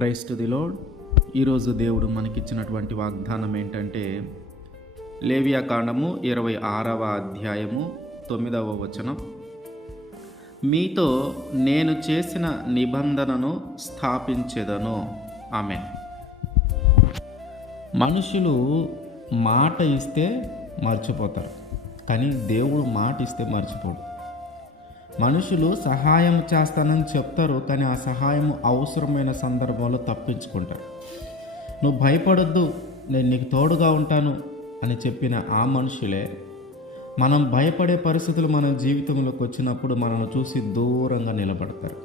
Price to the load ఈరోజు దేవుడు మనకిచ్చినటువంటి వాగ్దానం ఏంటంటే లేవియా కాండము ఇరవై ఆరవ అధ్యాయము తొమ్మిదవ వచనం. మీతో నేను చేసిన నిబంధనను స్థాపించెదను. ఆమె మనుషులు మాట ఇస్తే మర్చిపోతారు కానీ దేవుడు మాట ఇస్తే మర్చిపోడు. మనుషులు సహాయం చేస్తానని చెప్తారు కానీ ఆ సహాయం అవసరమైన సందర్భంలో తప్పించుకుంటారు. నువ్వు భయపడొద్దు నేను నీకు తోడుగా ఉంటాను అని చెప్పిన ఆ మనుషులే మనం భయపడే పరిస్థితులు మన జీవితంలోకి వచ్చినప్పుడు మనల్ని చూసి దూరంగా నిలబడతారు.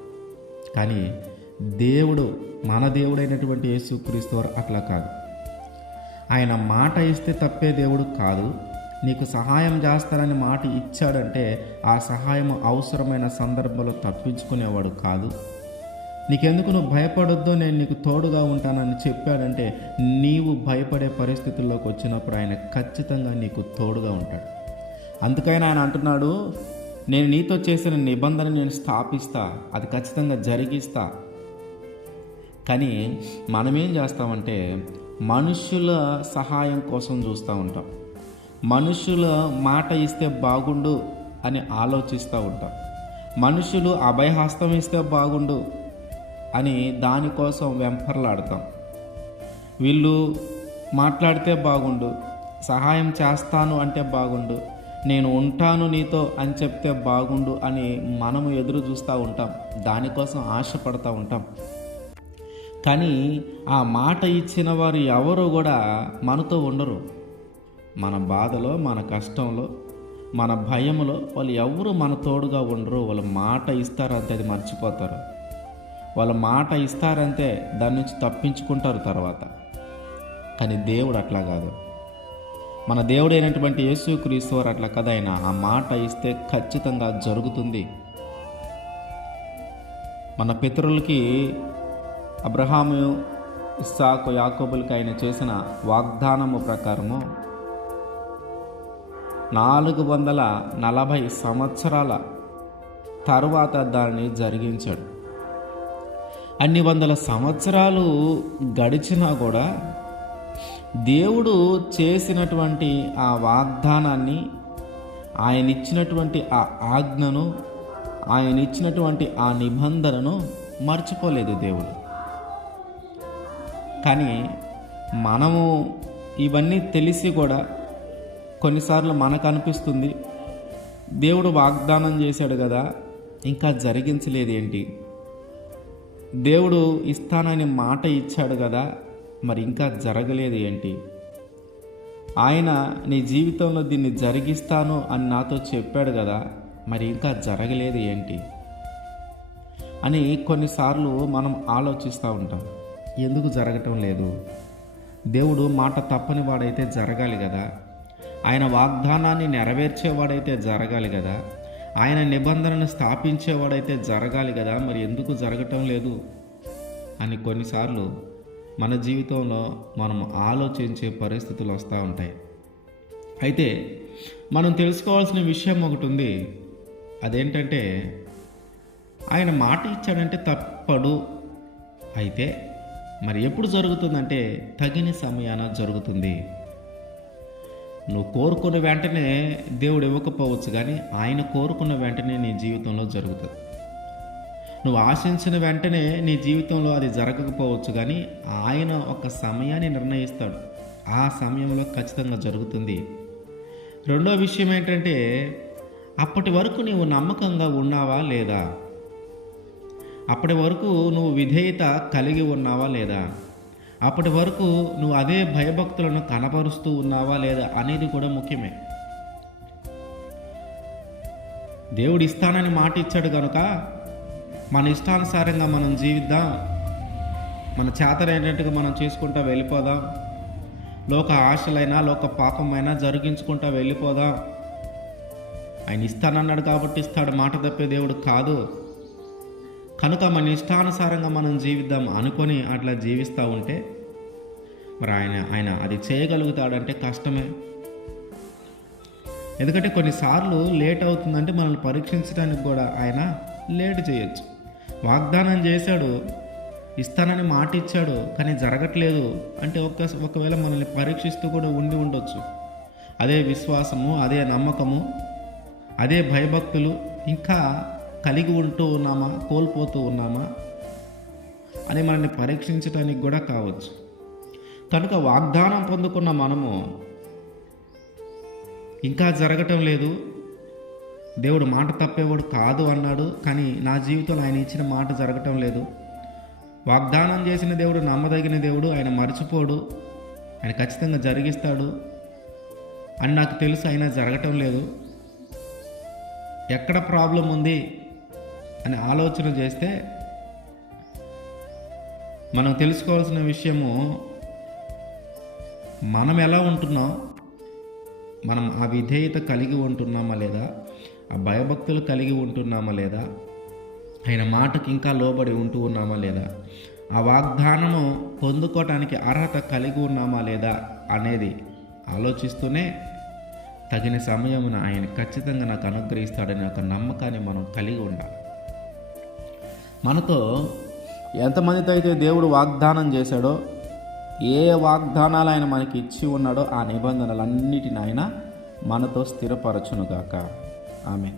కానీ దేవుడు మన దేవుడైనటువంటి యేసుక్రీస్తు వారు అట్లా కాదు. ఆయన మాట ఇస్తే తప్పే దేవుడు కాదు నీకు సహాయం చేస్తానని మాట ఇచ్చాడంటే ఆ సహాయం అవసరమైన సందర్భంలో తప్పించుకునేవాడు కాదు. నీకెందుకు నువ్వు భయపడొద్దు నేను నీకు తోడుగా ఉంటానని చెప్పాడంటే నీవు భయపడే పరిస్థితుల్లోకి వచ్చినప్పుడు ఆయన ఖచ్చితంగా నీకు తోడుగా ఉంటాడు. అందుకైనా ఆయన అంటున్నాడు నేను నీతో చేసిన నిబంధన నేను స్థాపిస్తా అది ఖచ్చితంగా జరిగిస్తా. కానీ మనమేం చేస్తామంటే మనుషుల సహాయం కోసం చూస్తూ ఉంటాం. మనుషుల మాట ఇస్తే బాగుండు అని ఆలోచిస్తూ ఉంటాం. మనుషులు అభయహస్తం ఇస్తే బాగుండు అని దానికోసం వెంపర్లాడతాం. వీళ్ళు మాట్లాడితే బాగుండు సహాయం చేస్తాను అంటే బాగుండు నేను ఉంటాను నీతో అని చెప్తే బాగుండు అని మనము ఎదురు చూస్తూ ఉంటాం. దానికోసం ఆశపడతా ఉంటాం. కానీ ఆ మాట ఇచ్చిన వారు ఎవరు కూడా మనతో ఉండరు. మన బాధలో మన కష్టంలో మన భయంలో వాళ్ళు ఎవరు మన తోడుగా ఉండరు వాళ్ళ మాట ఇస్తారంతే అది మర్చిపోతారు. వాళ్ళ మాట ఇస్తారంతే దాని నుంచి తప్పించుకుంటారు తర్వాత. కానీ దేవుడు అట్లా కాదు. మన దేవుడైనటువంటి యేసు క్రీస్తువారు అట్లా కదా ఆయన. ఆ మాట ఇస్తే ఖచ్చితంగా జరుగుతుంది. మన పితరులకి అబ్రహాము ఇస్సాకు యాకోబులకి ఆయన చేసిన వాగ్దానము ప్రకారము నాలుగు వందల నలభై సంవత్సరాల తరువాత దాన్ని జరిగించాడు. అన్ని వందల సంవత్సరాలు గడిచినా కూడా దేవుడు చేసినటువంటి ఆ వాగ్దానాన్ని ఆయన ఇచ్చినటువంటి ఆ ఆజ్ఞను ఆయన ఇచ్చినటువంటి ఆ నిబంధనను మర్చిపోలేదు దేవుడు. కానీ మనము ఇవన్నీ తెలిసి కూడా కొన్నిసార్లు మనకు అనిపిస్తుంది దేవుడు వాగ్దానం చేశాడు కదా ఇంకా జరిగించలేదేంటి దేవుడు ఇస్తానని మాట ఇచ్చాడు కదా మరి ఇంకా జరగలేదు ఏంటి? ఆయన నీ జీవితంలో దీన్ని జరిగిస్తాను అని నాతో చెప్పాడు కదా మరి ఇంకా జరగలేదు ఏంటి? అని కొన్నిసార్లు మనం ఆలోచిస్తూ ఉంటాం. ఎందుకు జరగటం లేదు? దేవుడు మాట తప్పని వాడైతే జరగాలి కదా ఆయన వాగ్దానాన్ని నెరవేర్చేవాడైతే జరగాలి కదా? ఆయన నిబంధనను స్థాపించేవాడైతే జరగాలి కదా? మరి ఎందుకు జరగటం లేదు? అని కొన్నిసార్లు మన జీవితంలో మనం ఆలోచించే పరిస్థితులు వస్తూ ఉంటాయి. అయితే మనం తెలుసుకోవాల్సిన విషయం ఒకటి ఉంది. అదేంటంటే ఆయన మాట ఇచ్చాడంటే తప్పడు. అయితే మరి ఎప్పుడు జరుగుతుందంటే తగిన సమయాన జరుగుతుంది. నువ్వు కోరుకున్న వెంటనే దేవుడు ఇవ్వకపోవచ్చు కానీ ఆయన కోరుకున్న వెంటనే నీ జీవితంలో జరుగుతుంది. నువ్వు ఆశించిన వెంటనే నీ జీవితంలో అది జరగకపోవచ్చు కానీ ఆయన ఒక సమయాన్ని నిర్ణయిస్తాడు. ఆ సమయంలో ఖచ్చితంగా జరుగుతుంది. రెండో విషయం ఏంటంటే అప్పటి వరకు నీవు నమ్మకంగా ఉన్నావా లేదా? అప్పటి వరకు నువ్వు విధేయత కలిగి ఉన్నావా లేదా? అప్పటి వరకు నువ్వు అదే భయభక్తులను కనపరుస్తూ ఉన్నావా లేదా అనేది కూడా ముఖ్యమే. దేవుడు ఇస్తానని మాట ఇచ్చాడు కనుక మన ఇష్టానుసారంగా మనం జీవిద్దాం. మన చేతనైనట్టుగా మనం చేసుకుంటా వెళ్ళిపోదాం. లోక ఆశలైనా లోక పాపమైనా జరిగించుకుంటా వెళ్ళిపోదాం. ఆయన ఇస్తానన్నాడు కాబట్టి ఇస్తాడు. మాట తప్పే దేవుడు కాదు. కనుక మన ఇష్టానుసారంగా మనం జీవిద్దాం అనుకొని అట్లా జీవిస్తూ ఉంటే మరి ఆయన ఆయన అది చేయగలుగుతాడంటే కష్టమే. ఎందుకంటే కొన్నిసార్లు లేట్ అవుతుందంటే మనల్ని పరీక్షించడానికి కూడా ఆయన లేట్ చేయొచ్చు. వాగ్దానం చేశాడు ఇస్తానని మాట ఇచ్చాడు కానీ జరగట్లేదు అంటే ఒక ఒకవేళ మనల్ని పరీక్షిస్తూ కూడా ఉండి ఉండొచ్చు. అదే విశ్వాసము అదే నమ్మకము అదే భయభక్తులు ఇంకా కలిగి ఉంటూ ఉన్నామా? కోల్పోతూ ఉన్నామా? అని మనల్ని పరీక్షించడానికి కూడా కావచ్చు. కనుక వాగ్దానం పొందుకున్న మనము ఇంకా జరగటం లేదు. దేవుడు మాట తప్పేవాడు కాదు అన్నాడు కానీ నా జీవితంలో ఆయన ఇచ్చిన మాట జరగటం లేదు. వాగ్దానం చేసిన దేవుడు నమ్మదగిన దేవుడు ఆయన మర్చిపోడు. ఆయన ఖచ్చితంగా జరిగిస్తాడు. అని నాకు తెలుసు అయినా జరగటం లేదు. ఎక్కడ ప్రాబ్లం ఉంది? అని ఆలోచన చేస్తే మనం తెలుసుకోవాల్సిన విషయము మనం ఎలా ఉంటున్నాం? మనం ఆ విధేయత కలిగి ఉంటున్నామా లేదా? ఆ భయభక్తులు కలిగి ఉంటున్నామా లేదా? ఆయన మాటకి ఇంకా లోబడి ఉంటూ ఉన్నామా లేదా? ఆ వాగ్దానము పొందుకోవటానికి అర్హత కలిగి ఉన్నామా లేదా అనేది ఆలోచిస్తూనే తగిన సమయమున ఆయన ఖచ్చితంగా నాకు అనుగ్రహిస్తాడనే ఒక నమ్మకాన్ని మనం కలిగి ఉండాలి. మనతో ఎంతమందితో అయితే దేవుడు వాగ్దానం చేశాడో ఏ వాగ్దానాలు ఆయన మనకి ఇచ్చి ఉన్నాడో ఆ నిబంధనలన్నిటిని ఆయన మనతో స్థిరపరచునుగాక. ఆమె